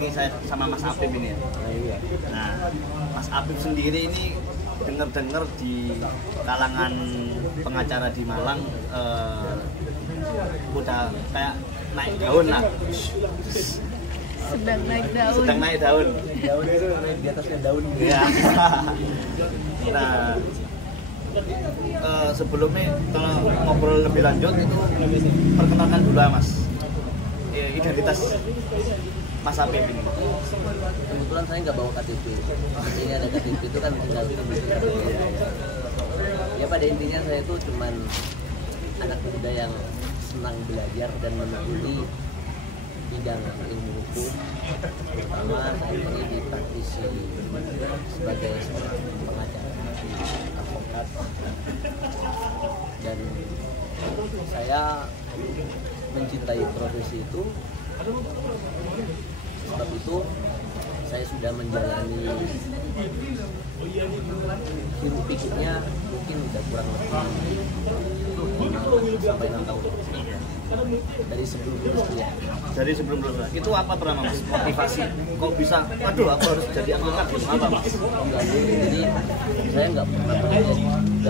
ini saya sama Mas Apip ini ya. Nah, Mas Apip sendiri ini dengar-dengar di kalangan pengacara di Malang udah kayak naik daun lah. Sedang naik daun. Sedang naik daun. Daun itu naik di atasnya daun. Iya. Nah, sebelumnya kalau ngobrol lebih lanjut itu perkenalkan dulu Mas. Identitas Mas Apip ini. Kebetulan saya nggak bawa KTP. Ini ada KTP itu kan tinggal ya pada intinya saya itu cuman anak muda yang senang belajar dan menekuni bidang ilmu hukum, terutama saya ini di praktisi sebagai seorang pengacara, advokat, dan saya mencintai profesi itu. Sebab itu saya sudah menjalani hirup pikirnya mungkin udah kurang lebih 5 sampai 6 tahun dari sebelum lulus kuliah. Dari sebelum lulus itu apa pertama Mas? Motivasi kok bisa aduh aku harus jadi advokat gitu apa Mas? Enggak dulu, jadi saya nggak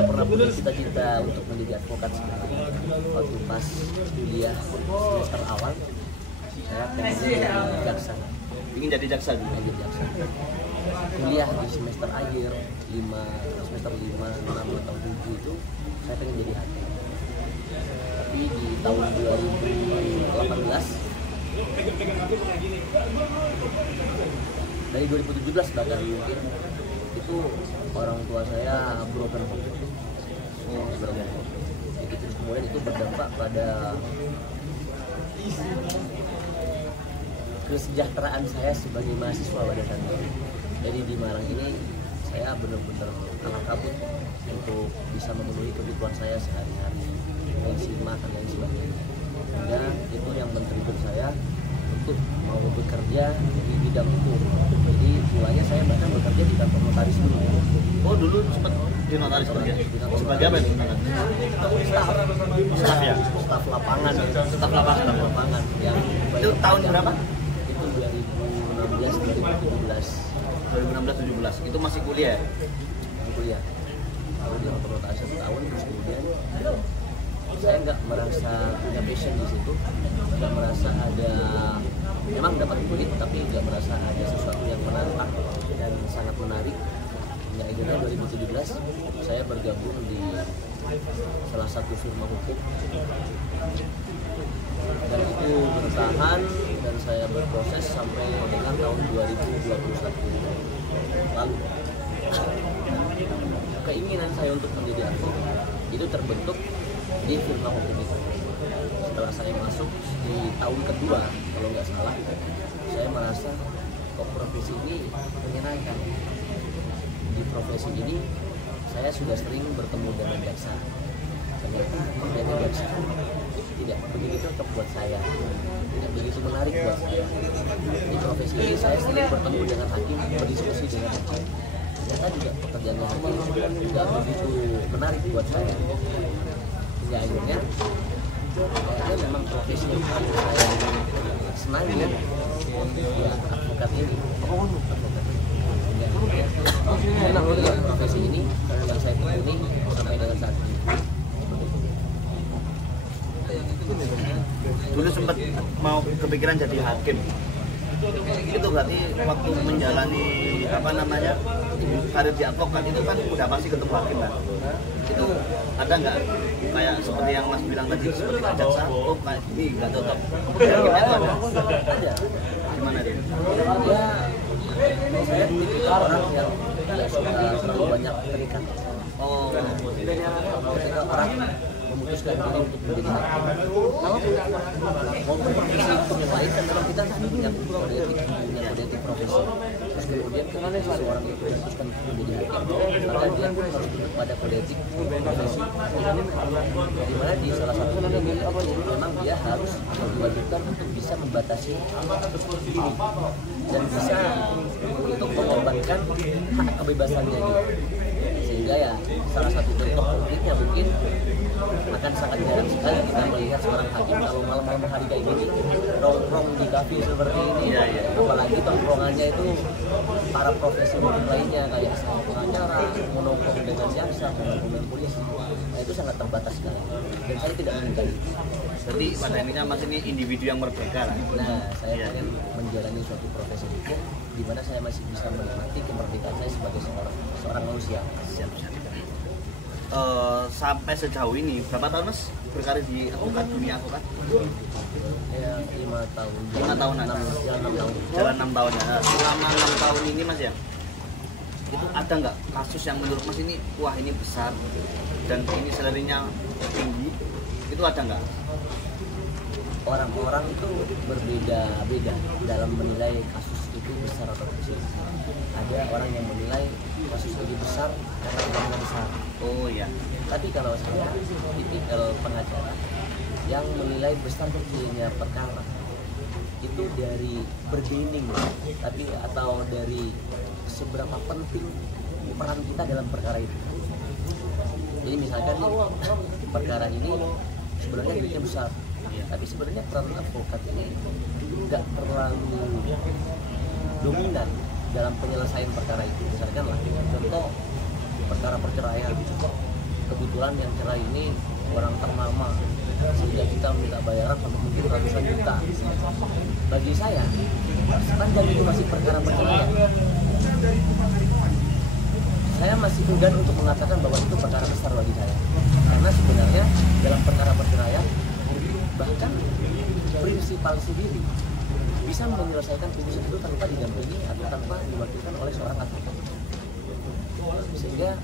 pernah punya cita-cita untuk menjadi advokat sebenarnya. Waktu pas kuliah semester awal saya pengen jadi jaksa. Ingin jadi jaksa dulu. Jadi jaksa. Kuliah di semester akhir semester 5, 6 atau 7 itu saya pengen jadi hakim. Tapi di tahun 2018 dari 2017 bahkan mungkin itu orang tua saya broken home. Jadi terus kemudian itu berdampak pada kesejahteraan saya sebagai mahasiswa pada saat itu. Jadi di Malang ini saya benar-benar kalah kabut untuk bisa memenuhi kebutuhan saya sehari-hari, pensi, makan dan sebagainya. Sehingga itu yang men-trigger saya untuk mau bekerja di bidang hukum. Jadi mulanya saya bahkan bekerja di kantor notaris dulu. Oh dulu sempat di notaris kerja. Sebagai apa itu? Staf ya? Staf lapangan. Staf lapangan. Yang Itu tahun berapa? Itu 2016-2017. Itu masih kuliah. Kuliah. Lalu di kantor notaris 1 tahun, terus kemudian saya nggak merasa punya passion di situ, nggak merasa ada, memang dapat duit tapi nggak merasa ada sesuatu yang menantang dan sangat menarik. Hingga akhirnya 2017 saya bergabung di salah satu firma hukum dan itu bertahan dan saya berproses sampai dengan tahun 2021 lalu. Keinginan saya untuk menjadi advokat itu terbentuk di firma hukum itu. Setelah saya masuk di tahun kedua, kalau nggak salah, saya merasa kok profesi ini menyenangkan. Di profesi ini saya sudah sering bertemu dengan jaksa. Ternyata menjadi jaksa tidak begitu cocok buat saya, tidak begitu menarik buat saya. Di profesi ini saya sering bertemu dengan hakim, berdiskusi dengan hakim. Ternyata juga pekerjaan hakim tidak begitu menarik buat saya. Ya akhirnya memang profesi yang saya senangi ya advokat ini. Ya, profesi ini yang saya tekuni sampai dengan saat ini. Dulu sempat mau kepikiran jadi hakim. Itu berarti waktu menjalani karir di advokat itu kan udah pasti ketemu hakim kan. Itu ada nggak kayak seperti yang Mas bilang tadi seperti jaksa, oh kayak ini nggak cocok. Gimana itu ada? Gimana dia? Ya, saya tipikal orang yang tidak suka terlalu banyak terikat. Oh, ketika orang memutuskan diri untuk menjadi hakim, mau profesi hukum yang lain kan memang kita punya kode etik profesi. Terus kemudian karena seseorang itu memutuskan untuk menjadi hakim, maka dia pun harus tunduk pada kode etik profesi. Di mana di salah satu kode etik itu memang dia harus diwajibkan untuk bisa membatasi diri dan bisa untuk mengorbankan hak kebebasannya gitu. Sehingga ya salah satu contoh konkretnya mungkin akan sangat jarang sekali kita melihat seorang hakim kalau malam-malam hari kayak gini nongkrong di kafe seperti ini. Apalagi tongkrongannya itu para profesi hukum lainnya kayak sama pengacara, nongkrong dengan jaksa, nongkrong dengan polisi. Nah, itu sangat terbatas sekali dan saya tidak menginginkan itu. Berarti pada intinya Mas ini individu yang merdeka lah. Nah, saya ingin menjalani suatu profesi hukum di mana saya masih bisa menikmati kemerdekaan saya sebagai seorang manusia. Siap. Sampai sejauh ini berapa tahun Mas berkarir di advokat, dunia advokat? Ya 5 tahun. 5 tahunan. Jalan 6 tahun. Nah, selama 6 tahun ini Mas ya, itu ada nggak kasus yang menurut Mas ini wah ini besar dan ini salarinya tinggi, itu ada nggak? Orang-orang itu berbeda-beda dalam menilai kasus itu besar atau kecil. Ada orang yang menilai kasus lebih besar karena uangnya besar. Oh iya. Tapi kalau saya tipikal pengacara yang menilai besar kecilnya perkara itu dari bergening, tapi atau dari seberapa penting peran kita dalam perkara itu. Jadi misalkan perkara ini sebenarnya duitnya besar, tapi sebenarnya peran advokat ini tidak terlalu dominan dalam penyelesaian perkara itu. Misalkan lah, contoh perkara perceraian, kebetulan yang cerai ini orang ternama sehingga kita minta bayaran sampai mungkin ratusan juta. Bagi saya, sepanjang itu masih perkara perceraian, saya masih enggan untuk mengatakan bahwa itu perkara besar bagi saya. Karena sebenarnya dalam perkara perceraian, bahkan prinsipal sendiri bisa menyelesaikan putusan itu tanpa didampingi atau tanpa diwakilkan oleh seorang advokat. Sehingga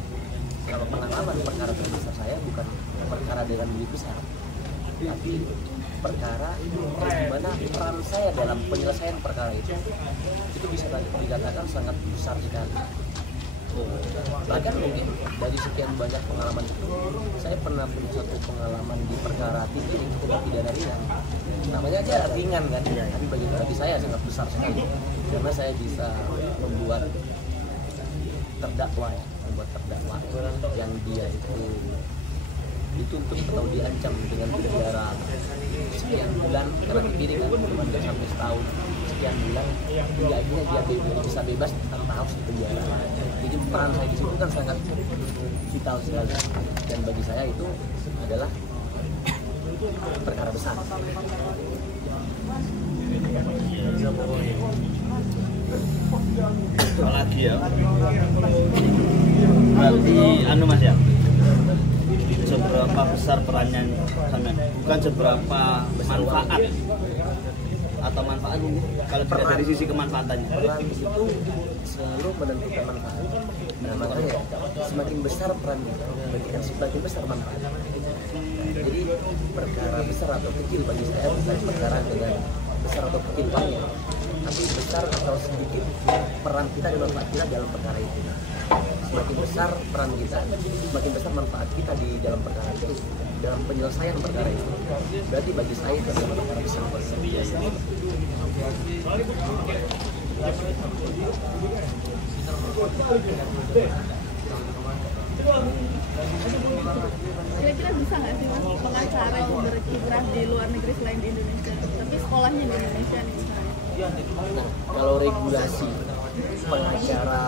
kalau pengalaman perkara terbesar saya bukan perkara dengan duit besar, tapi perkara di mana peran saya dalam penyelesaian perkara itu bisa dikatakan sangat besar sekali. Bahkan mungkin dari sekian banyak pengalaman itu, saya pernah punya satu pengalaman di perkara tinggi tindak pidana ringan. Namanya aja ringan kan, tapi bagi saya sangat besar sekali karena saya bisa membuat terdakwa yang dia itu dituntut atau diancam dengan penjara sekian bulan karena dipilih kan cuma sampai setahun, sekian bulan hingga akhirnya dia bisa bebas tanpa harus di penjara. Jadi peran saya di situ kan sangat vital sekali dan bagi saya itu adalah perkara besar. Apalagi ya, berarti Mas ya, seberapa besar perannya sama, bukan seberapa manfaat atau manfaat kalau tidak dari sisi kemanfaatannya. Peran itu selalu menentukan manfaat. Nah makanya semakin besar peran berarti kan semakin besar manfaat. Jadi perkara besar atau kecil bagi saya bukan perkara dengan besar atau kecil uangnya, tapi besar atau sedikit peran kita dan manfaat kita dalam perkara itu. Semakin besar peran kita, semakin besar manfaat kita di dalam perkara itu, dalam penyelesaian perkara itu. Berarti bagi saya itu adalah perkara besar biasa. Kira-kira bisa nggak sih Mas pengacara yang berkiprah di luar negeri selain di Indonesia, tapi sekolahnya di Indonesia nih misalnya? Nah, kalau regulasi pengacara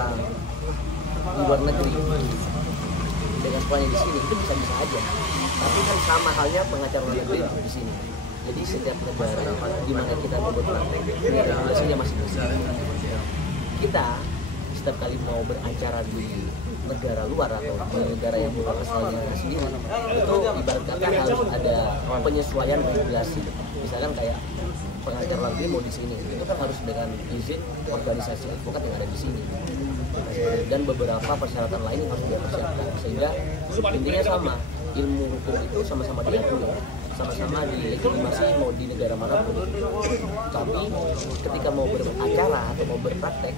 di luar negeri dengan sekolahnya di sini itu bisa-bisa aja, tapi kan sama halnya pengacara luar negeri di sini. Jadi setiap negara di mana kita membuat praktek, regulasinya masing-masing. Kita setiap kali mau beracara di negara luar atau negara yang bukan asalnya sendiri, itu ibarat kata harus ada penyesuaian regulasi. Misalkan kayak pengacara luar negeri mau di sini, itu kan harus dengan izin organisasi advokat yang ada di sini. Dan beberapa persyaratan lain yang harus dipersiapkan, sehingga intinya sama, ilmu hukum itu sama-sama diatur, sama-sama dilegitimasi mau di negara manapun. Tapi ketika mau beracara atau mau berpraktek,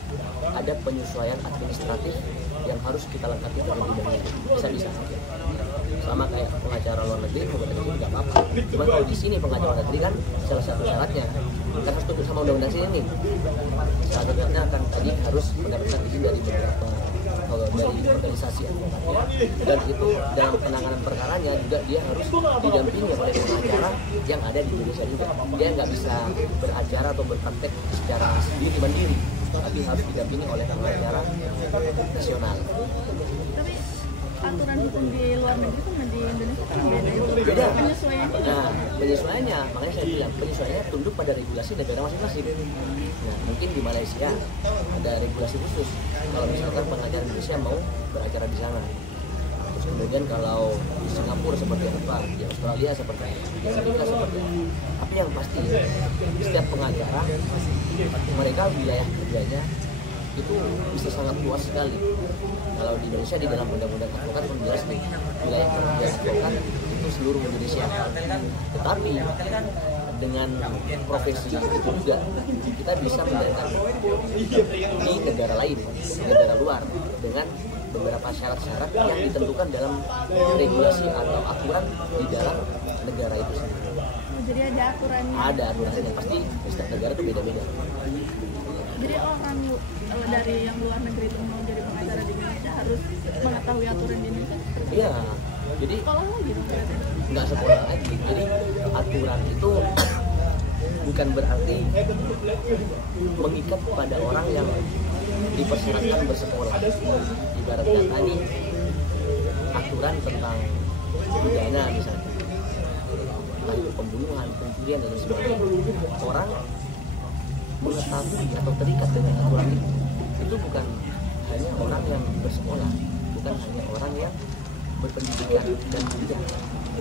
ada penyesuaian administratif yang harus kita lengkapi terlebih dahulu. Bisa-bisa saja. Sama kayak pengacara luar negeri, mau berarti tidak apa-apa. Cuma kalau di sini pengacara luar negeri kan salah satu syaratnya kan harus tunduk sama undang-undang sini nih. Syaratnya kan tadi harus mendapatkan izin dari beberapa atau dari organisasi advokatnya, dan itu dalam penanganan perkaranya juga dia harus didampingi oleh pengacara yang ada di Indonesia juga. Dia nggak bisa beracara atau berpraktek secara sendiri mandiri, tapi harus didampingi oleh pengacara nasional. Tapi aturan hukum di luar negeri sama di Indonesia kan beda itu. Beda. Penyesuaian itu. Nah, penyesuaiannya, makanya saya bilang penyesuaiannya tunduk pada regulasi negara masing-masing. Nah, mungkin di Malaysia ada regulasi khusus kalau misalkan pengacara Indonesia mau beracara di sana. Terus kemudian kalau di Singapura seperti apa, di Australia seperti apa, di Amerika seperti apa. Tapi yang pasti setiap pengacara mereka wilayah kerjanya itu bisa sangat luas sekali. Kalau di Indonesia di dalam undang-undang advokat pun jelas nih, wilayah kerja advokat itu seluruh Indonesia. Tetapi dengan profesi itu juga kita bisa menjalankan di negara lain, negara luar, dengan beberapa syarat-syarat yang ditentukan dalam regulasi atau aturan di dalam negara itu sendiri. Jadi ada aturannya. Ada aturannya, pasti setiap negara itu beda-beda. Jadi orang dari yang luar negeri itu mau jadi pengacara di Indonesia harus mengetahui aturan di Indonesia. Iya, jadi Sekolah lagi dong berarti. nggak sekolah lagi. Jadi aturan itu bukan berarti mengikat pada orang yang dipersyaratkan bersekolah. Ibarat kata ini aturan tentang pidana misalnya, entah itu pembunuhan, pencurian dan sebagainya. Orang mengetahui atau terikat dengan aturan itu bukan hanya orang yang bersekolah, bukan hanya orang yang berpendidikan dan tidak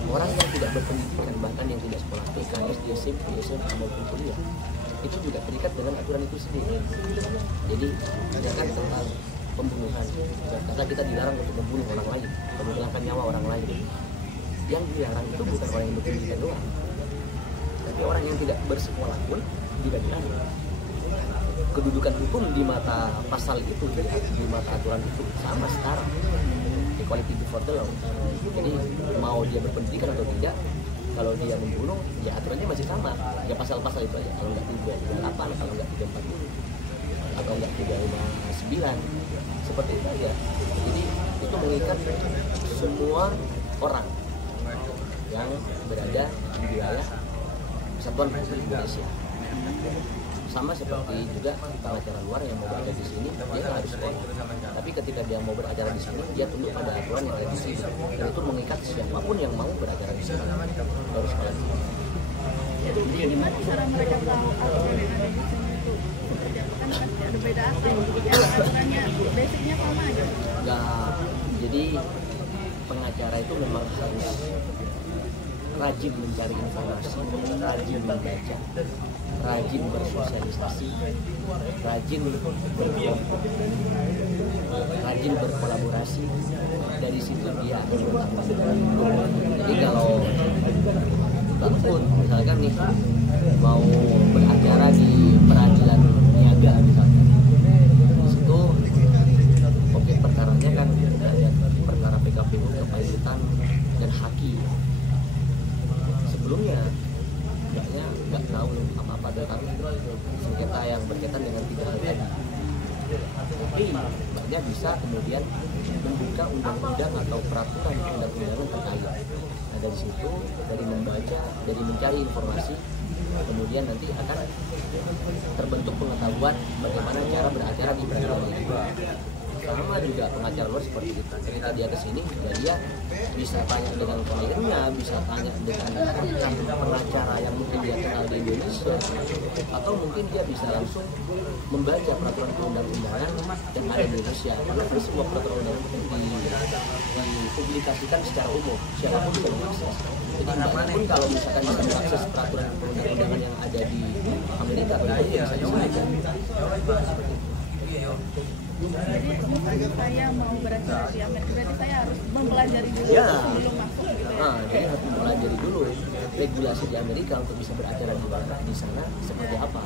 orang yang tidak berpendidikan, bahkan yang tidak sekolah TK, SD, SMP, SMA maupun kuliah, itu juga terikat dengan aturan itu sendiri. Jadi misalkan tentang pembunuhan, karena kita dilarang untuk membunuh orang lain, menghilangkan nyawa orang lain. Yang dilarang itu bukan orang yang berpendidikan doang, tapi orang yang tidak bersekolah pun juga dilarang. Kedudukan hukum di mata pasal itu, di mata aturan itu sama setara, equality before the law. Jadi mau dia berpendidikan atau tidak, kalau dia membunuh, ya aturannya masih sama, ya pasal-pasal itu aja. Kalau nggak 358, kalau nggak 340, atau nggak 359, seperti itu aja. Jadi itu mengikat semua orang yang berada di wilayah Kesatuan Republik Indonesia. Sama seperti juga pengacara luar yang mau beracara di sini, dia nggak harus sekolah. Tapi ketika dia mau beracara di sini, dia tunduk pada aturan yang ada di sini. Dan itu mengikat siapapun yang mau beracara di sini harus sekolah. Jadi gimana cara mereka tahu aturan yang ada di sini itu seperti apa? Kan pasti ada beda aturannya, basicnya sama aja. Nggak, jadi pengacara itu memang harus rajin mencari informasi, rajin membaca, rajin bersosialisasi, rajin berkelompok, rajin berkolaborasi. Dari situ dia akan bertambah. Jadi kalau bangun misalkan nih mau beracara di peradilan niaga misalnya, situ objek perkaranya kan ada perkara PKPU, kepailitan dan haki. Sebelumnya nggak tahu apa-apa tentang sengketa yang berkaitan dengan tiga hal tadi. Tapi mbaknya bisa kemudian membuka undang-undang atau peraturan undang-undangan terkait. Nah dari situ, dari membaca, dari mencari informasi, kemudian nanti akan terbentuk pengetahuan bagaimana cara beracara di peradilan itu. Sama juga pengacara luar seperti itu. Ketika dia kesini, ya dia bisa tanya dengan kliennya, bisa tanya dengan pengacara yang mungkin dia kenal di Indonesia, atau mungkin dia bisa langsung membaca peraturan perundang-undangan yang ada di Indonesia. Karena semua peraturan undangan itu dipublikasikan secara umum, siapapun bisa mengakses. Jadi pun kalau misalkan bisa mengakses peraturan perundang-undangan yang ada di Amerika atau di Indonesia, bisa dibaca. Jadi misalnya saya mau beracara di Amerika, berarti saya harus mempelajari dulu sebelum masuk gitu ya? Jadi harus mempelajari dulu regulasi di Amerika untuk bisa beracara di sana seperti apa.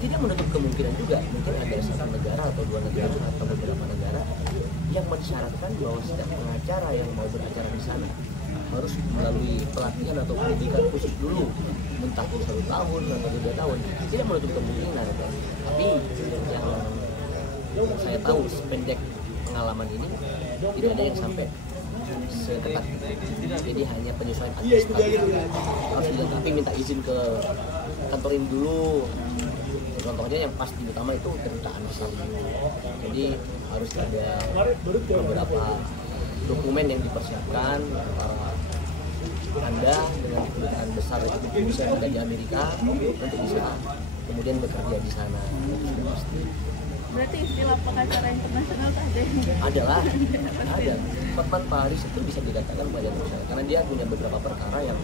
Tidak menutup kemungkinan juga mungkin ada satu negara atau dua negara atau beberapa negara yang mensyaratkan bahwa setiap pengacara yang mau beracara di sana harus melalui pelatihan atau pendidikan khusus dulu, entah itu 1 tahun atau 2 tahun. Tidak menutup kemungkinan, tapi yang saya tahu sependek pengalaman ini tidak ada yang sampai seketat itu. Jadi hanya penyesuaian administratif harus dilengkapi, minta izin ke kantor ini dulu. Contohnya yang pasti utama itu kedutaan besar. Jadi harus ada beberapa dokumen yang dipersiapkan antara Anda dengan kedutaan besar itu yang ada di Amerika untuk bisa kemudian bekerja di sana. Berarti istilah pengacara internasional tuh ada yang Adalah ada. Hotman Paris itu bisa dikatakan banyak saya karena dia punya beberapa perkara yang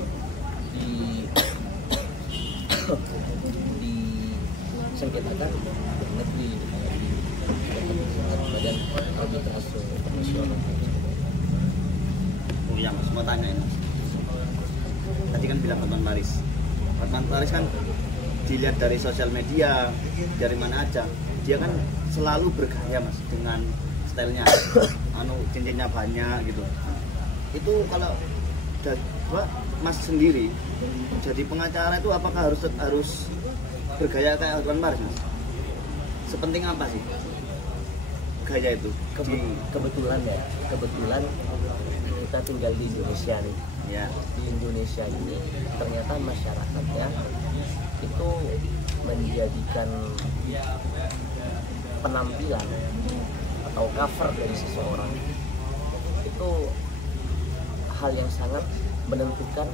disengketakan di badan arbitrase internasional. Oh iya mas, mau tanya ini. Tadi kan bilang Hotman Paris. Hotman Paris kan dilihat dari sosial media, dari mana aja, dia kan selalu bergaya mas dengan stylenya, cincinnya banyak gitu. Itu kalau mas sendiri jadi pengacara itu apakah harus bergaya kayak Hotman Paris mas? Sepenting apa sih gaya itu? Kebetulan kita tinggal di Indonesia nih. Ya. Di Indonesia ini ternyata masyarakatnya itu menjadikan penampilan atau cover dari seseorang itu hal yang sangat menentukan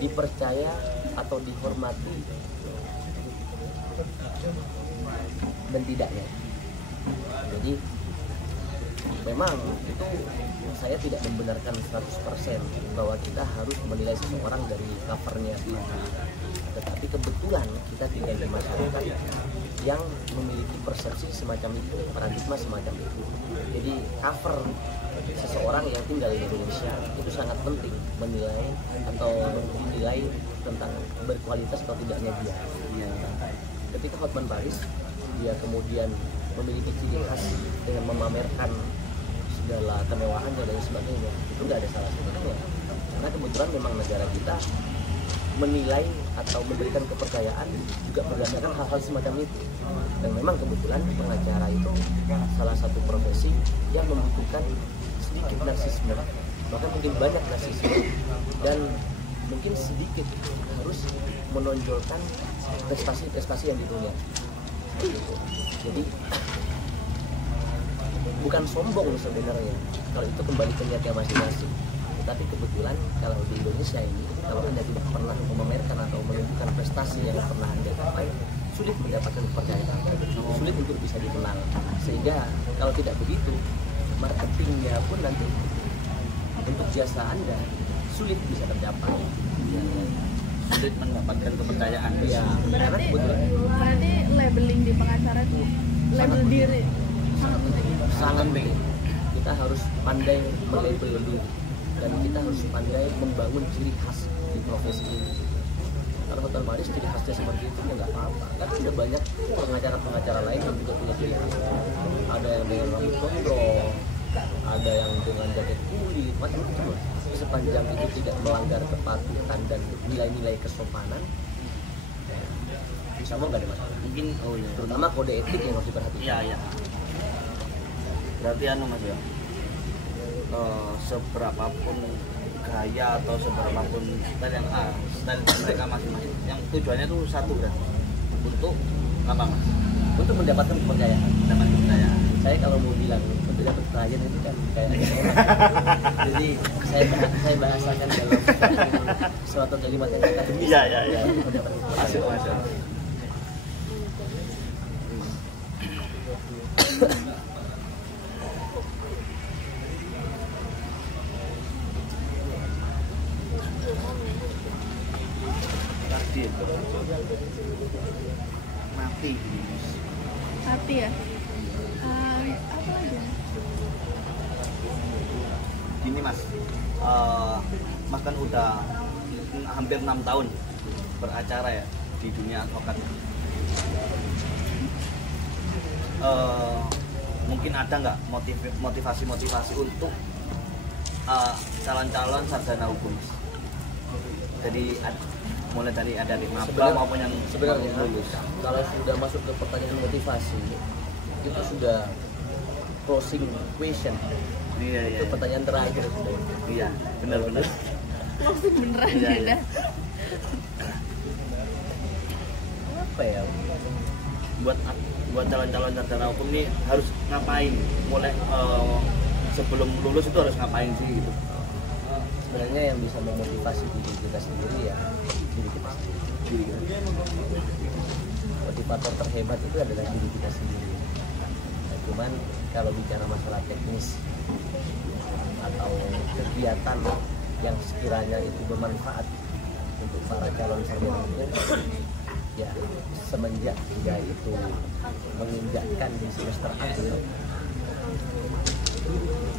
dipercaya atau dihormati dan tidaknya. Jadi memang itu saya tidak membenarkan 100% bahwa kita harus menilai seseorang dari covernya, tetapi kebetulan kita tinggal di masyarakat yang memiliki persepsi semacam itu, paradigma semacam itu. Jadi cover seseorang yang tinggal di Indonesia itu sangat penting menilai atau dinilai tentang berkualitas atau tidaknya dia. Ketika Hotman Paris dia kemudian memiliki ciri khas dengan memamerkan segala kemewahannya dan sebagainya, itu nggak ada salah satunya, karena kebetulan memang negara kita menilai atau memberikan kepercayaan juga berdasarkan hal-hal semacam itu. Dan memang kebetulan pengacara itu salah satu profesi yang membutuhkan sedikit narsisme, bahkan mungkin banyak narsisme, dan mungkin sedikit harus menonjolkan prestasi-prestasi yang dipunya. Jadi bukan sombong sebenarnya, kalau itu kembali ke niatnya masing-masing. Tetapi kebetulan kalau di Indonesia ini, kalau Anda tidak pernah memamerkan atau menunjukkan prestasi yang pernah Anda capai, sulit mendapatkan kepercayaan, sulit untuk bisa dikenal. Sehingga kalau tidak begitu, marketingnya pun nanti untuk jasa Anda sulit bisa tercapai. Sulit mendapatkan kepercayaan. Ya, berarti labeling di pengacara itu label diri sangat penting. Kita harus pandai melabel diri dan kita harus pandai membangun ciri khas di profesi ini. Kalau Hotman Paris ciri khasnya seperti itu ya nggak apa-apa. Kan ada banyak pengacara-pengacara lain yang juga punya ciri khas. Ada yang dengan rambut gondrong, ada yang dengan jaket kulit, macam-macam. Sepanjang itu tidak melanggar kepatuhan dan nilai-nilai kesopanan, bisa nggak ada masalah. Mungkin terutama kode etik yang harus diperhatikan. Iya. Berarti mas ya, seberapapun gaya atau seberapapun style mereka masing-masing, yang tujuannya itu satu berarti untuk apa mas? Untuk mendapatkan kepercayaan. Saya kalau mau bilang untuk dapat klien itu kan kayak jadi saya bahasakan dalam suatu kalimat yang akademis. Iya. Masuk. mati ya. Apa lagi? Gini mas, mas kan udah hampir 6 tahun beracara ya di dunia advokat. Mungkin ada nggak motivasi untuk calon-calon sarjana hukum? Jadi mulai dari ada di maba maupun yang sebenarnya lulus. Kalau sudah masuk ke pertanyaan motivasi, itu sudah closing question. Iya. Itu pertanyaan terakhir sudah. Iya, benar-benar. Langsung beneran Iya, ya iya. dah. Apa ya? Buat calon-calon sarjana hukum nih harus ngapain? Mulai sebelum lulus itu harus ngapain sih gitu? Sebenarnya yang bisa memotivasi diri kita sendiri ya diri kita sendiri. Motivator terhebat itu adalah diri kita sendiri. Nah, cuman kalau bicara masalah teknis atau kegiatan yang sekiranya itu bermanfaat untuk para calon sarjana hukum, ya semenjak dia itu menginjakkan di semester akhir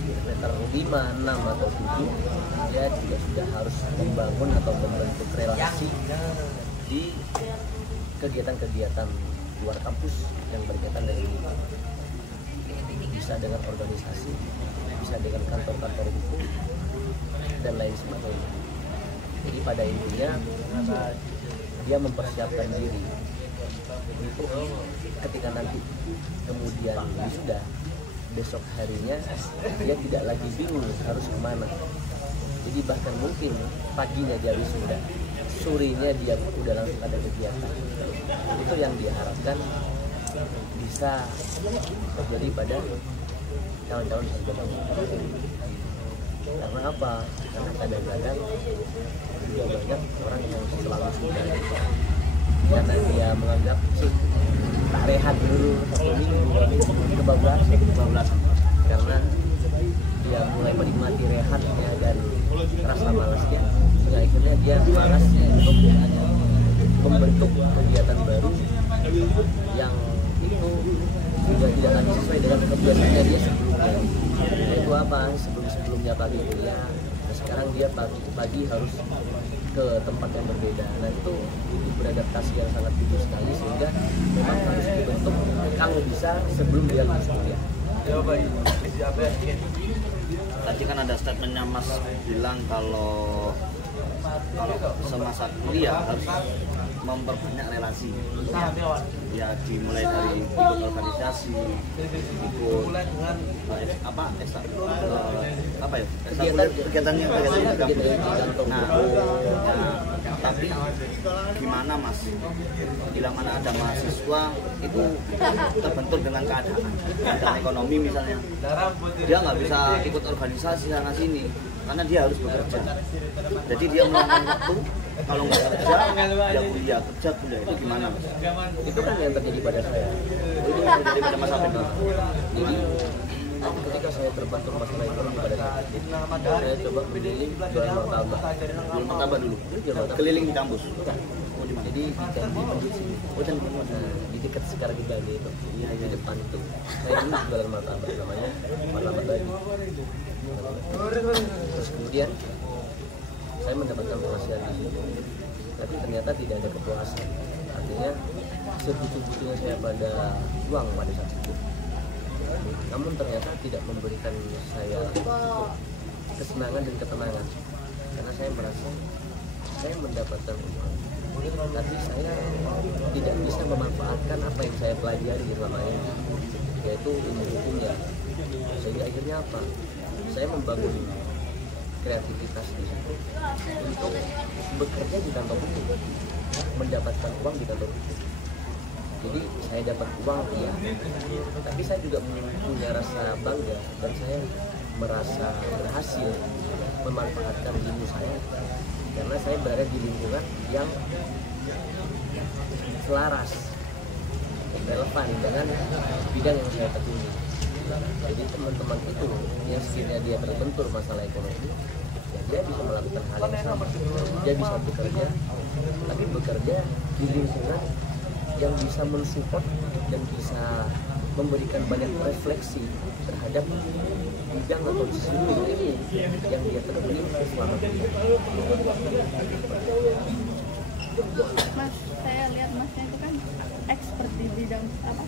semester 5, 6 atau 7, dia juga sudah harus membangun atau membentuk relasi di kegiatan-kegiatan luar kampus yang berkaitan dengan hukum. Bisa dengan organisasi, bisa dengan kantor-kantor hukum, dan lain sebagainya. Jadi pada intinya dia mempersiapkan diri untuk ketika nanti kemudian wisuda, besok harinya dia tidak lagi bingung harus kemana. Jadi bahkan mungkin paginya dia wisuda, sorenya dia udah langsung ada kegiatan. Itu yang diharapkan bisa terjadi pada calon-calon sarjana hukum. Karena apa? Karena kadang-kadang juga banyak orang yang selalu sudah karena dia menganggap sih tak rehat dulu 1 minggu kebablasan karena dia mulai menikmati rehatnya dan rasa malasnya, hingga akhirnya dia malas untuk membentuk kegiatan baru yang itu juga tidak lagi sesuai dengan kebiasaannya dia sebelumnya. Yaitu apa? Sebelumnya pagi kuliah, nah sekarang dia pagi harus ke tempat yang berbeda. Nah itu beradaptasi yang sangat tinggi sekali, sehingga memang harus dibentuk kalau bisa sebelum dia lulus kuliah. Tadi kan ada statementnya Mas bilang kalau semasa kuliah harus memperbanyak relasi. Ya dimulai dari ikut organisasi, ikut kegiatan yang Nah, tapi gimana Mas? Bila mana ada mahasiswa itu terbentur dengan keadaan ekonomi misalnya, dia nggak bisa ikut organisasi sana sini karena dia harus bekerja. Jadi dia meluangkan waktu, kalau nggak kerja, ya kuliah, kuliah. Itu gimana Mas? Itu kan yang terjadi pada saya. Itu yang terjadi pada Mas Apin. Jadi ketika saya terbentur masalah ekonomi pada saat itu, saya coba memilih jual martabak dulu. Keliling di kampus. Jadi di Candi Mendut sini. Nah, di dekat sekarang di Bali itu, di depan itu, saya dulu jualan martabak, namanya martabak Bali. Terus kemudian saya mendapatkan penghasilan di situ, tapi ternyata tidak ada kepuasan. Artinya sebutuh-butuhnya saya pada uang pada saat itu, namun ternyata tidak memberikan saya kesenangan dan ketenangan, karena saya merasa saya mendapatkan uang, tapi saya tidak bisa memanfaatkan apa yang saya pelajari selama ini, yaitu ilmu hukumnya. Sehingga akhirnya apa? Saya membangun kreativitas di situ untuk bekerja di kantor hukum, mendapatkan uang di kantor hukum. Jadi saya dapat uang iya, tapi saya juga punya rasa bangga dan saya merasa berhasil memanfaatkan ilmu saya, karena saya berada di lingkungan yang selaras, relevan dengan bidang yang saya tekuni. Jadi teman-teman itu yang sekiranya dia terbentur masalah ekonomi, ya dia bisa melakukan hal yang sama. Dia bisa bekerja, tapi bekerja di lingkungan yang bisa mensupport dan bisa memberikan banyak refleksi terhadap bidang atau disiplin ini yang dia tekuni selama ini. Mas, saya lihat masnya itu kan expert di bidang apa?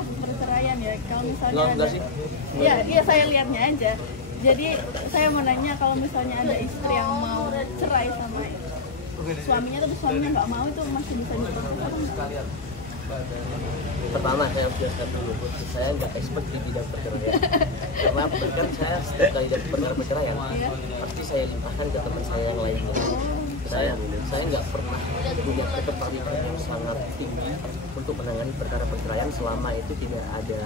Perceraian ya. Kalau misalnya ada, iya saya lihatnya aja. Jadi saya mau nanya, kalau misalnya ada istri yang mau cerai sama suaminya, tapi suaminya nggak mau, itu masih bisa diproses apa enggak? Pertama saya harus jelaskan dulu, saya nggak expert di bidang perceraian. Karena kan saya setiap kali dapat perkara perceraian, pasti saya limpahkan ke teman saya yang lainnya. Saya nggak pernah punya ketertarikan yang sangat tinggi untuk menangani perkara perceraian selama itu tidak ada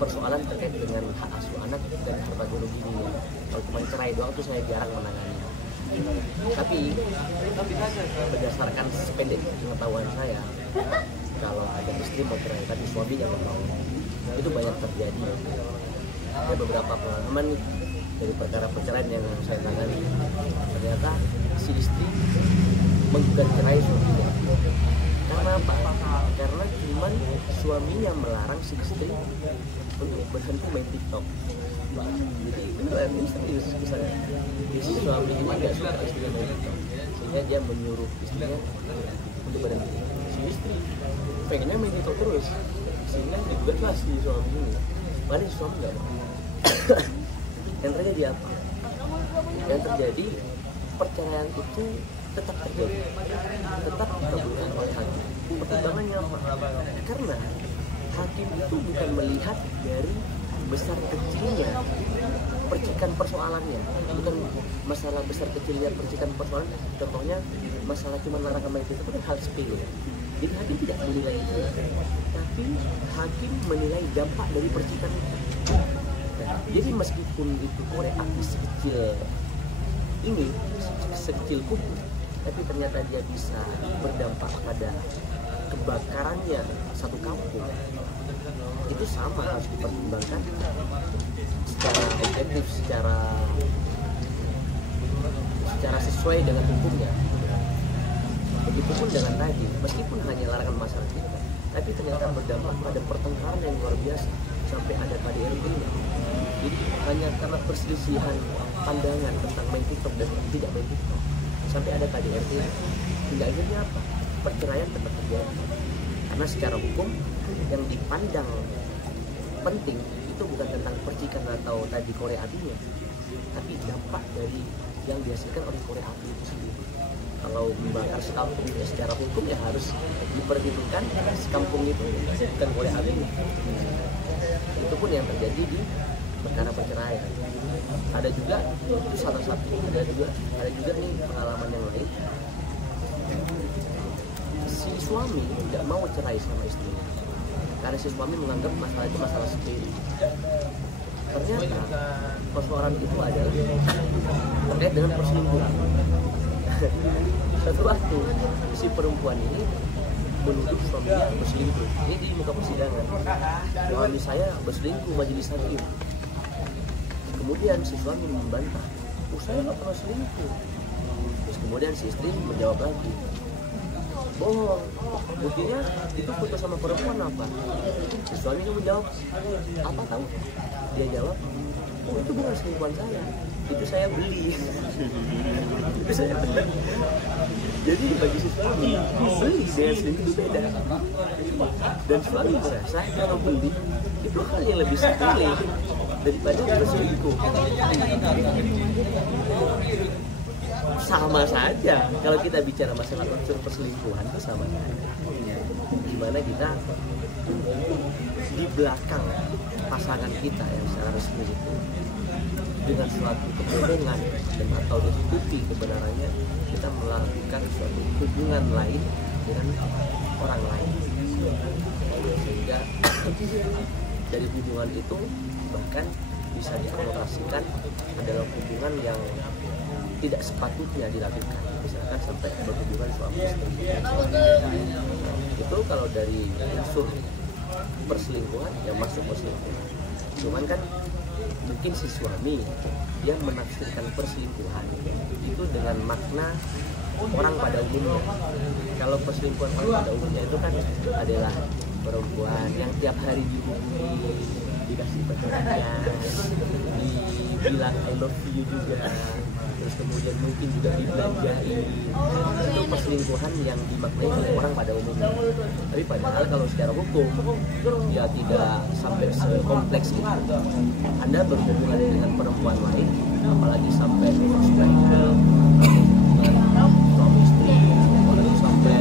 persoalan terkait dengan hak asuh anak dan harta gono gini. Kalau cuma cerai doang tuh saya jarang menangani. Tapi berdasarkan sependek pengetahuan saya, kalau ada istri mau cerai tapi suaminya nggak mau, itu banyak terjadi. Ada beberapa pengalaman dari perkara perceraian yang saya tangani, ternyata si istri menggugat cerai suaminya. Karena apa? Karena cuman suaminya melarang si istri untuk berhenti main TikTok. Jadi beneran ini serius misalnya. Si suami ini nggak suka istrinya main TikTok, sehingga dia menyuruh istrinya untuk berhenti. Si istri pengennya main TikTok terus, sehingga digugatlah si suami ini. Padahal si suami nggak mau. Yang terjadi apa? Yang terjadi perceraian itu tetap terjadi, tetap dikabulkan oleh hakim. Pertimbangannya apa? Karena hakim itu bukan melihat dari besar kecilnya percikan persoalannya, bukan masalah besar kecilnya percikan persoalan. Contohnya masalah cuma larangan main itu kan hal sepele. Jadi hakim tidak menilai itu, tapi hakim menilai dampak dari percikan itu. Jadi meskipun itu korek api sekecil ini, sekecil kuku, tapi ternyata dia bisa berdampak pada kebakarannya satu kampung, itu sama harus dipertimbangkan secara objektif, secara sesuai dengan hukumnya. Begitupun dengan tadi, meskipun hanya larangan masalah kita, tapi ternyata berdampak pada pertengkaran yang luar biasa sampai ada KDRT-nya. Jadi hanya karena perselisihan pandangan tentang main TikTok dan tidak main TikTok, sampai ada KDRT. Hingga akhirnya apa? Perceraian tetap terjadi. Karena secara hukum yang dipandang penting itu bukan tentang percikan atau tadi korek apinya, tapi dampak dari yang dihasilkan oleh korek api itu sendiri. Kalau membakar sekampung ya secara hukum ya harus diperhitungkan sekampung itu bukan korek apinya. Itu pun yang terjadi di perkara perceraian. Ada juga itu salah satu, ada juga nih pengalaman yang lain. Si suami tidak mau cerai sama istrinya karena si suami menganggap masalah itu masalah sepele. Ternyata persoalan itu adalah terkait dengan perselingkuhan. Satu waktu si perempuan ini menuduh suaminya berselingkuh. Ini di muka persidangan. Suami saya berselingkuh, majelis hakim. Kemudian si suami membantah, saya nggak pernah selingkuh. Terus kemudian si istri menjawab lagi, bohong, buktinya itu foto sama perempuan apa? Si suami itu menjawab, apa tahu? Dia jawab, oh itu bukan selingkuhan saya, itu saya beli. Itu saya beli. Jadi bagi si suami, beli dengan selingkuh itu beda. Dan suami merasa kalau beli itu hal yang lebih sepele daripada berselingkuh. Sama saja kalau kita bicara masalah unsur perselingkuhan itu sama saja. Dimana kita di belakang pasangan kita yang secara resmi itu dengan suatu kebohongan dan atau ditutupi kebenarannya, kita melakukan suatu hubungan lain dengan orang lain, sehingga dari hubungan itu bahkan bisa dikonotasikan adalah hubungan yang tidak sepatutnya dilakukan, misalkan sampai berhubungan suami istri. Itu kalau dari unsur perselingkuhan yang masuk perselingkuhan. Cuman kan mungkin si suami dia menafsirkan perselingkuhan itu dengan makna orang pada umumnya. Kalau perselingkuhan orang pada umumnya itu kan adalah perempuan yang tiap hari dihubungi, dikasih perhatian, dibilang I love you juga, terus kemudian mungkin juga dibelanjai. Itu perselingkuhan yang dimaknai oleh orang pada umumnya. Tapi padahal kalau secara hukum ya tidak sampai sekompleks itu. Anda berhubungan dengan perempuan lain, apalagi sampai sperma, suami istri, apalagi sampai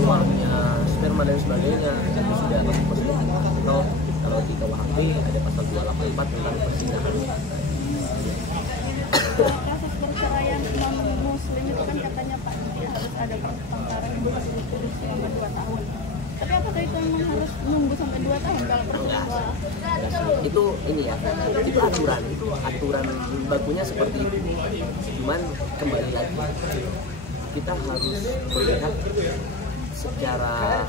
keluarnya sperma agama dan sebagainya itu sudah positif. Atau kalau di KUHP ada pasal 284 tentang perzinahan. Kasus perceraian non muslim itu kan katanya Pak Didi harus ada pertengkaran yang berturut-turut selama 2 tahun. Tapi apakah itu memang harus nunggu sampai 2 tahun kalau perselingkuhan? Itu ini ya, itu aturan bakunya seperti itu. Cuman kembali lagi kita harus melihat secara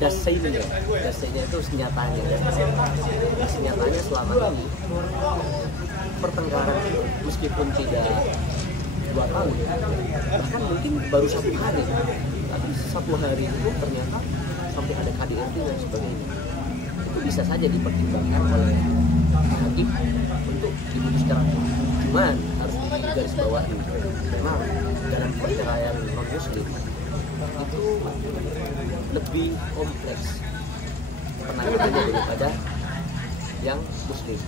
dasainya itu senyatanya selama ini pertengkaran meskipun tidak 2 tahun, bahkan mungkin baru 1 hari, tapi 1 hari itu ternyata sampai ada KDRT dan sebagainya, itu bisa saja dipertimbangkan oleh hakim untuk diputuskan. Cuman harus digarisbawahi memang dalam perceraian non muslim itu lebih kompleks penanganannya daripada yang muslim,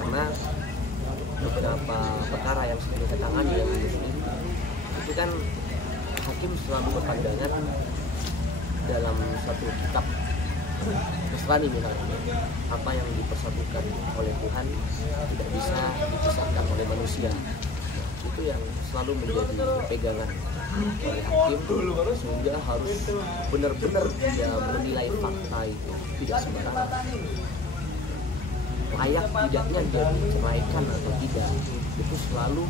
karena beberapa perkara yang sudah ditangani yang muslim itu kan hakim selalu berpandangan dalam satu kitab Nasrani misalnya, apa yang dipersatukan oleh Tuhan tidak bisa dipisahkan oleh manusia. Itu yang selalu menjadi pegangan oleh hakim, sehingga harus benar-benar dia menilai fakta itu tidak sembarangan. Layak tidaknya dia diceraikan atau tidak, itu selalu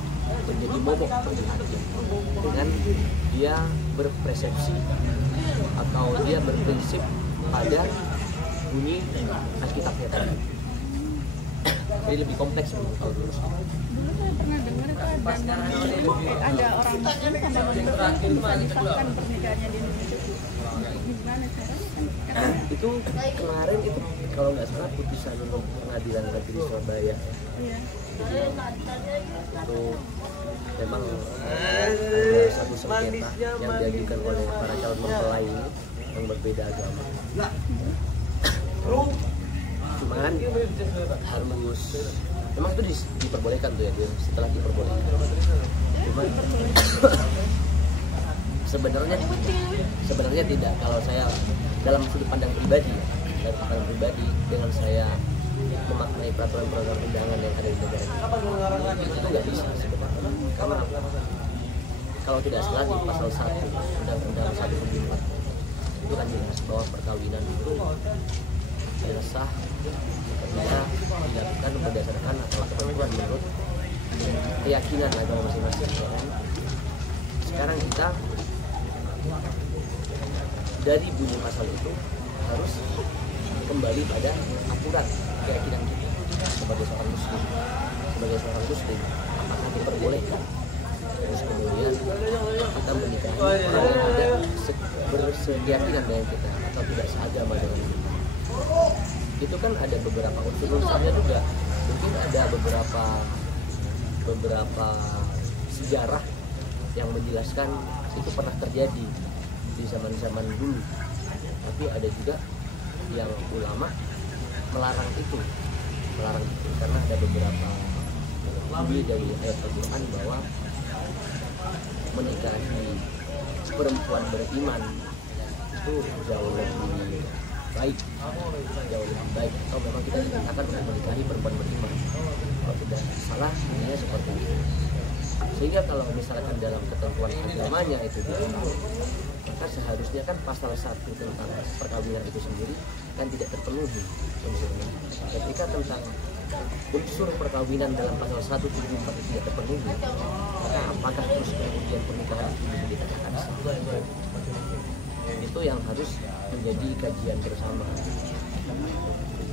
menjadi momok bagi hakim, dengan dia berpersepsi atau dia berprinsip pada bunyi Alkitabnya tadi. Jadi lebih kompleks kalau dulu. Dulu saya pernah dengar itu ada orang muslim sama non-muslim itu bisa disahkan pernikahannya di Indonesia. Gimana caranya kan? Itu kemarin itu kalau nggak salah putusan pengadilan negeri Surabaya. Iya. Itu memang ada satu sengketa yang diajukan oleh para calon mempelai ini yang berbeda agama. Cuman harus memang itu diperbolehkan tuh ya, setelah diperbolehkan. Cuman sebenarnya tidak, kalau saya dalam sudut pandang pribadi dengan saya memaknai peraturan undangan yang ada di negara ini, itu nggak bisa sebenarnya. Karena kalau tidak salah di pasal 1 Undang-Undang 1/2004 itu kan jelas bahwa perkawinan itu tidak sah karena dilakukan berdasarkan atau ketentuan menurut keyakinan agama masing-masing. Sekarang kita dari bunyi pasal itu harus kembali pada aturan keyakinan kita sebagai seorang muslim. Apakah diperbolehkan? Terus kemudian kita menikahi orang yang ada berkeyakinan dengan kita atau tidak seagama dengan kita. Itu kan ada beberapa unsur-unsurnya juga. Mungkin ada beberapa sejarah yang menjelaskan itu pernah terjadi di zaman-zaman dulu. Tapi ada juga yang ulama melarang itu karena ada beberapa bukti dari ayat Al-Quran bahwa menikahi perempuan beriman itu jauh lebih baik atau memang kita dikatakan untuk menikahi perempuan beriman. Kalau tidak salah ini seperti itu. Sehingga kalau misalkan dalam ketentuan agamanya itu maka seharusnya kan pasal 1 tentang perkawinan itu sendiri kan tidak terpenuhi unsurnya. Ketika tentang unsur perkawinan dalam pasal 1/74 itu tidak terpenuhi, maka apakah terus kemudian pernikahan itu bisa dikatakan sah? Itu yang harus menjadi kajian bersama.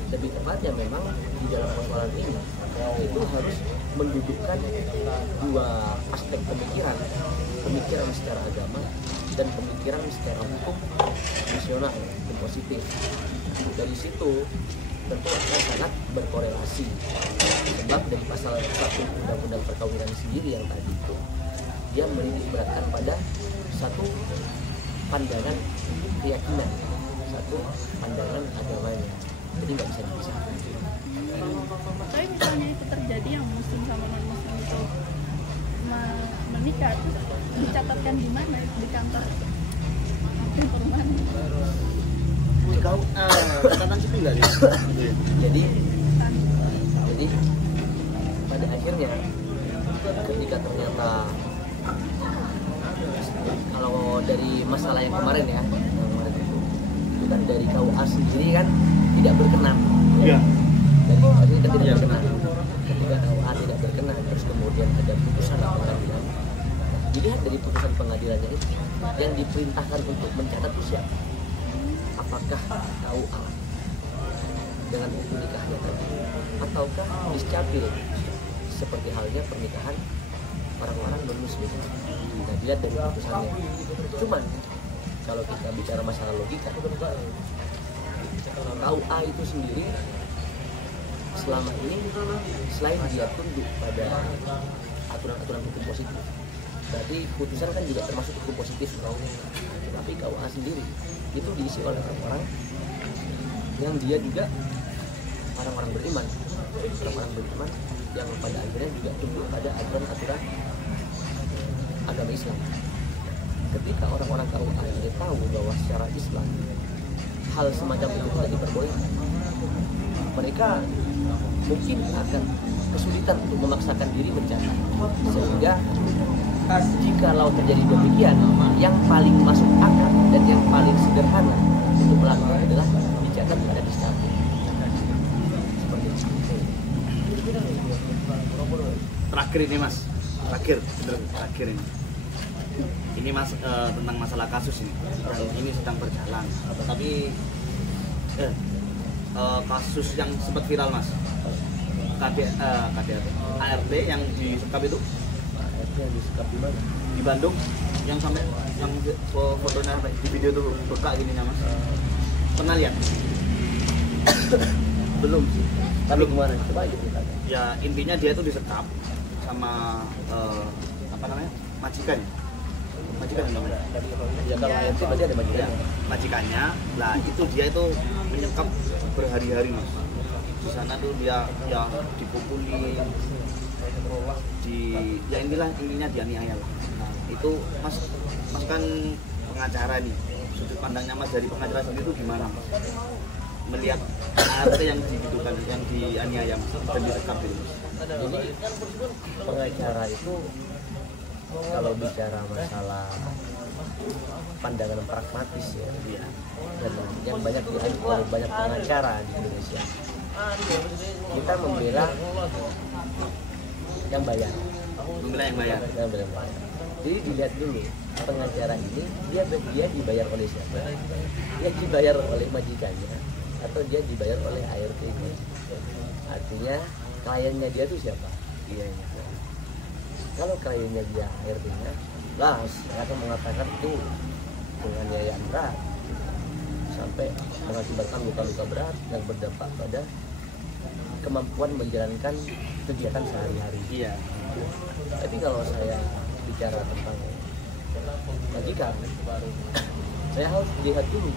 Lebih tepatnya memang di dalam persoalan ini itu harus mendudukkan dua aspek pemikiran secara agama dan pemikiran secara hukum rasional dan positif. Dari situ tentu akan sangat berkorelasi, sebab dari pasal 1 Undang-Undang Perkawinan sendiri yang tadi itu dia menitik beratkan pada satu pandangan keyakinan, satu pandangan agamanya, jadi nggak bisa dipisahkan. Tapi misalnya itu terjadi yang muslim sama non muslim itu menikah, terus dicatatkan di mana, di kantor perumahan? catatan sipil nggak sih? jadi pada akhirnya ketika ternyata kalau dari masalah yang kemarin ya, itu kan dari KUA sendiri kan tidak berkenan. Iya. Dari KUA sendiri kan tidak berkenan. Ketika KUA tidak berkenan, terus kemudian ada putusan pengadilan. Dilihat dari putusan pengadilannya itu, yang diperintahkan untuk mencatat itu siapa? Apakah KUA dengan buku nikahnya tadi, ataukah discapil seperti halnya pernikahan orang-orang non-muslim? Nah, dilihat dari putusannya. Cuman kalau kita bicara masalah logika, KUA itu sendiri selama ini selain dia tunduk pada aturan-aturan hukum positif, berarti putusan kan juga termasuk hukum positif. Tapi KUA sendiri itu diisi oleh orang-orang yang dia juga orang-orang beriman yang pada akhirnya juga tunduk pada aturan-aturan agama Islam. Ketika orang-orang KUA ini tahu bahwa secara Islam hal semacam itu tidak diperbolehkan, mereka mungkin akan kesulitan untuk memaksakan diri mencatat. Sehingga jikalau terjadi demikian, yang paling masuk akal dan yang paling sederhana untuk melakukan adalah dicatat pada discapil. Seperti itu. Terakhir ini Mas, terakhir ini Mas, tentang masalah kasus ini yang ini sedang berjalan, tapi kasus yang sempat viral Mas, ART yang disekap itu, yang disekap di mana? di Bandung, yang sampai yang fotonya sampai di video tuh bekak gininya Mas, pernah lihat? Belum sih. Tapi kemana? Coba aja ceritanya. Ya intinya dia itu disekap sama apa namanya, majikan namanya. Ya kalau ART berarti ada majikannya. Majikannya, lah itu dia itu menyekap berhari-hari Mas. Di sana tuh dia ya dipukuli, ya intinya dianiaya lah. Nah, itu Mas kan pengacara nih, sudut pandangnya Mas dari pengacara sendiri itu gimana Mas? Melihat ART yang dibutuhkan, yang dianiaya Mas, dan disekap itu. Jadi pengacara itu kalau bicara masalah pandangan pragmatis ya, dan yang banyak dianut oleh banyak pengacara di Indonesia, kita membela yang bayar. Jadi dilihat dulu pengacara ini dia dibayar oleh siapa? Dia dibayar oleh majikannya atau dia dibayar oleh ART-nya? Artinya kliennya dia tuh siapa? Kliennya. Kalau kliennya dia ART-nya, lah saya akan mengatakan itu penganiayaan berat sampai mengakibatkan luka-luka berat yang berdampak pada kemampuan menjalankan kegiatan sehari-hari. Iya. Tapi kalau saya bicara tentang majikan, saya harus lihat dulu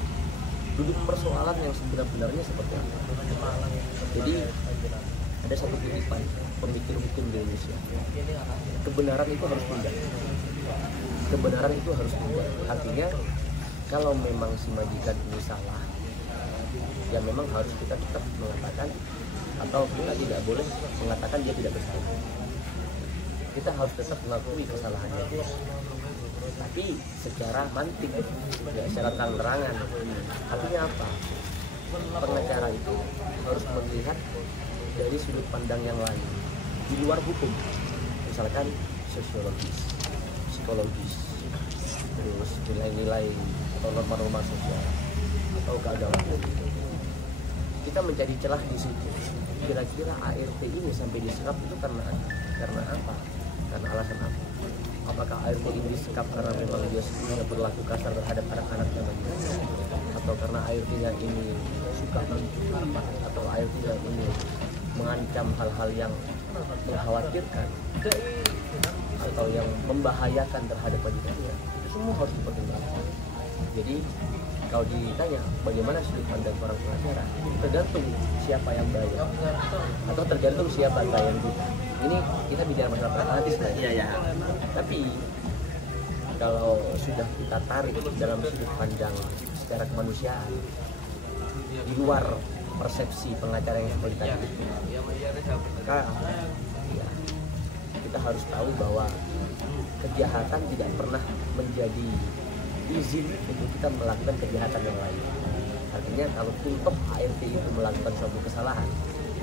duduk persoalan yang sebenarnya seperti apa. Jadi ada satu kutipan pemikir hukum di Indonesia, kebenaran itu harus tunggal. Kebenaran itu harus tunggal. Artinya kalau memang si majikan ini salah, ya memang harus kita tetap mengatakan, atau kita tidak boleh mengatakan dia tidak bersalah. Kita harus tetap mengakui kesalahannya. Tapi secara mantik, ya, secara terang-terangan. Artinya apa? Pengacara itu harus melihat dari sudut pandang yang lain, di luar hukum. Misalkan sosiologis, psikologis, terus nilai-nilai atau norma-norma sosial atau keagamaan. Kita mencari celah di situ. Kira-kira ART ini sampai disekap itu karena apa? Karena alasan apa? Apakah ART ini disekap karena memang dia sebelumnya berlaku kasar terhadap anak-anaknya, atau karena ART-nya ini suka mencuri, atau ART-nya ini mengancam hal-hal yang mengkhawatirkan atau yang membahayakan terhadap majikannya? Itu semua harus dipertimbangkan. Jadi kalau ditanya bagaimana sudut pandang orang pengacara, tergantung siapa yang bayar atau tergantung siapa klien kita. Ini kita bicara masalah pragmatis lah. Iya. Tapi kalau sudah kita tarik dalam sudut pandang secara kemanusiaan, di luar persepsi pengacara yang seperti tadi, maka ya, kita harus tahu bahwa kejahatan tidak pernah menjadi izin untuk kita melakukan kejahatan yang lain. Artinya kalau untuk ART itu melakukan suatu kesalahan,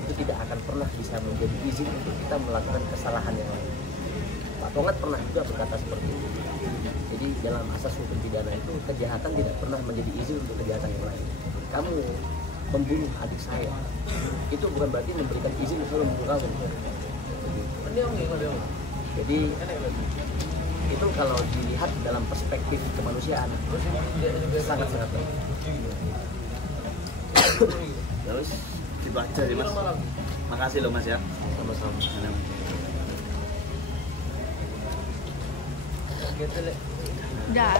itu tidak akan pernah bisa menjadi izin untuk kita melakukan kesalahan yang lain. Pak Tongat pernah juga berkata seperti itu. Jadi dalam asas hukum pidana itu kejahatan tidak pernah menjadi izin untuk kejahatan yang lain. Kamu membunuh adik saya, itu bukan berarti memberikan izin untuk membunuh kamu. Jadi itu kalau dilihat dalam perspektif kemanusiaan sangat-sangat baik. Terus dibaca sih mas. Makasih loh mas ya. Sama-sama. Udah.